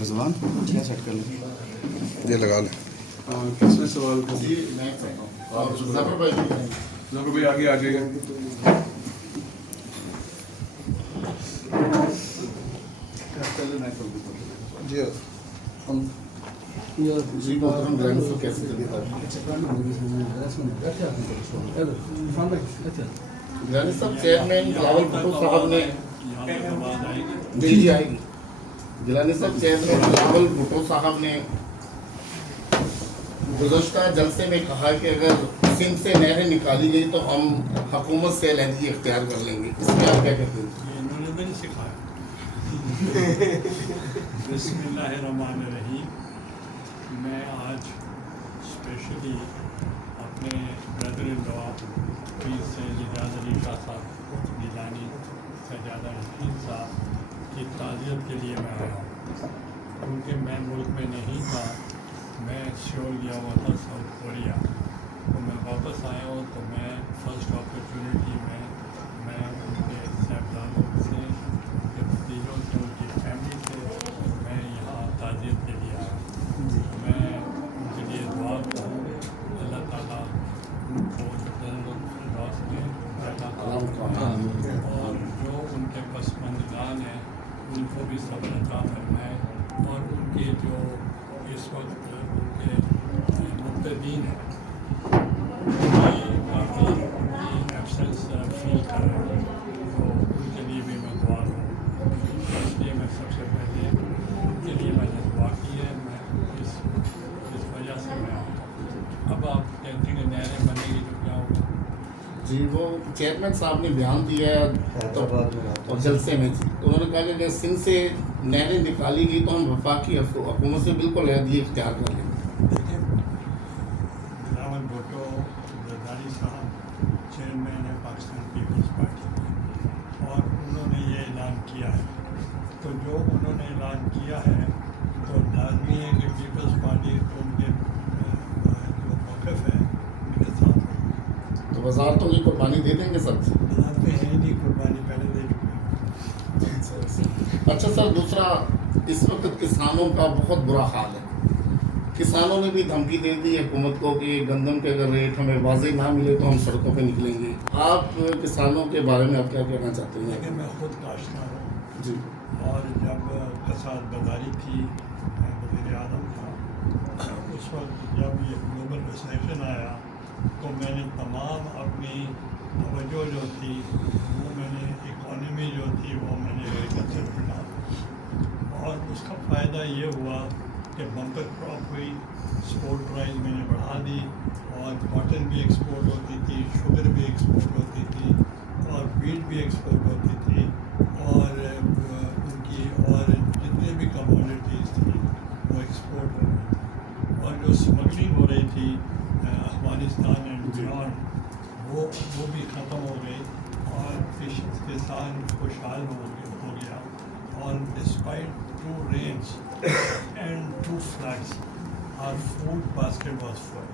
رضوان کیا سیٹ کر لیں یہ لگا لیں. کس میں سوال کر جی میں اور ظفر بھائی ظفر بھائی آگے آ جائے گا. جی جی محترم گرینڈ صاحب کیسے چلیے گرینڈ صاحب چیئرمین بلاول بھٹو صاحب نے جی جی آئے گی. گیلانی صاحب چیئرمین بلاول بھٹو صاحب نے گزشتہ جلسے میں کہا کہ اگر سندھ سے نہریں نکالی گئی تو ہم حکومت سے علیحدگی اختیار کر لیں گے. اس میں آپ کیا کہتے ہیں؟ انہوں نے نہیں سکھایا. بسم اللہ الرحمن الرحیم. میں آج اسپیشلی اپنے بردر ان لا پیر سید اجاز علی شاہ صاحب گیلانی سجادہ رشید صاحب کی تعزیت کے لیے میں آیا ہوں. کیونکہ میں ملک میں نہیں تھا, میں سیول گیا ہوا تھا ساؤتھ کوریا, تو میں واپس آیا ہوں. تو میں فرسٹ اپرچونیٹی میں ان کے صاحبزادوں سے, ان کے بھتیجوں سے, ان کی فیملی سے میں یہاں تعزیت کے لیے آیا ہوں. میں ان کے لیے دعا کروں, اللہ تعالیٰ ان کو لاس میں اور جو ان کے پسماندگان ہیں ان کو بھی صبر عطا فرمائے, اور ان کے جو اس وقت ان کے مقتدین ہیں کافی ایبسنس فیل کر رہے ہیں, تو ان کے لیے بھی میں دعا کروں. اس لیے میں سب سے پہلے ان کے لیے میں نے دعا کی ہے. میں اس وجہ سے میں آؤں. اب آپ کہتے ہیں کہ نہریں بنے گی تو کیا ہوگا؟ جی وہ چیئرمین صاحب نے بیان دیا ہے اور جلسے میں تھی, تو انہوں نے کہا کہ اگر سندھ سے نہریں نکالی گئی تو ہم وفاقی حکومت سے بالکل علیحدگی اختیار کر لیں گے. دیکھیں, بلاول بھٹو زرداری صاحب چیئرمین ہے پاکستان پیپلز پارٹی کے, اور انہوں نے یہ اعلان کیا ہے. تو جو انہوں نے اعلان کیا ہے تو لازمی ہے کہ پیپلز پارٹی تو ان کے جو موقف ہے ان کے ساتھ ہوگی. تو وزارتوں کی قربانی دے دیں گے سب. وزارتیں ہیں نہیں, قربانی پہلے دے چکے ہیں. اچھا سر, دوسرا اس وقت کسانوں کا بہت برا حال ہے. کسانوں نے بھی دھمکی دے دی حکومت کو کہ گندم کے اگر ریٹ ہمیں واضح نہ ملے تو ہم سڑکوں پہ نکلیں گے. آپ کسانوں کے بارے میں آپ کیا کہنا چاہتے ہیں؟ لیکن میں خود کاشتکار ہوں, جی اور جب کساد بازاری تھی, میں وزیر اعظم تھا, اس وقت جب یہ گلوبل ریسیشن آیا تو میں نے تمام اپنی توجہ جو تھی وہ میں نے اکانومی جو تھی وہ میں نے ایگریکلچر پہ ڈالا, اور اس کا فائدہ یہ ہوا کہ بمپر کراپ ہوئی, ایکسپورٹ پرائز میں نے بڑھا دی, اور کاٹن بھی ایکسپورٹ ہوتی تھی, شوگر بھی ایکسپورٹ ہوتی تھی, اور ویٹ بھی ایکسپورٹ ہوتی تھی, اور ان کی اور جتنے بھی کموڈیٹیز تھیں وہ ایکسپورٹ ہو رہی تھی, اور جو اسمگلنگ ہو رہی تھی افغانستان اینڈ بیانڈ وہ بھی ختم ہو گئی, اور کسان خوشحال ہو گیا. اور despite 2 rains and 2 floods our food basket was full.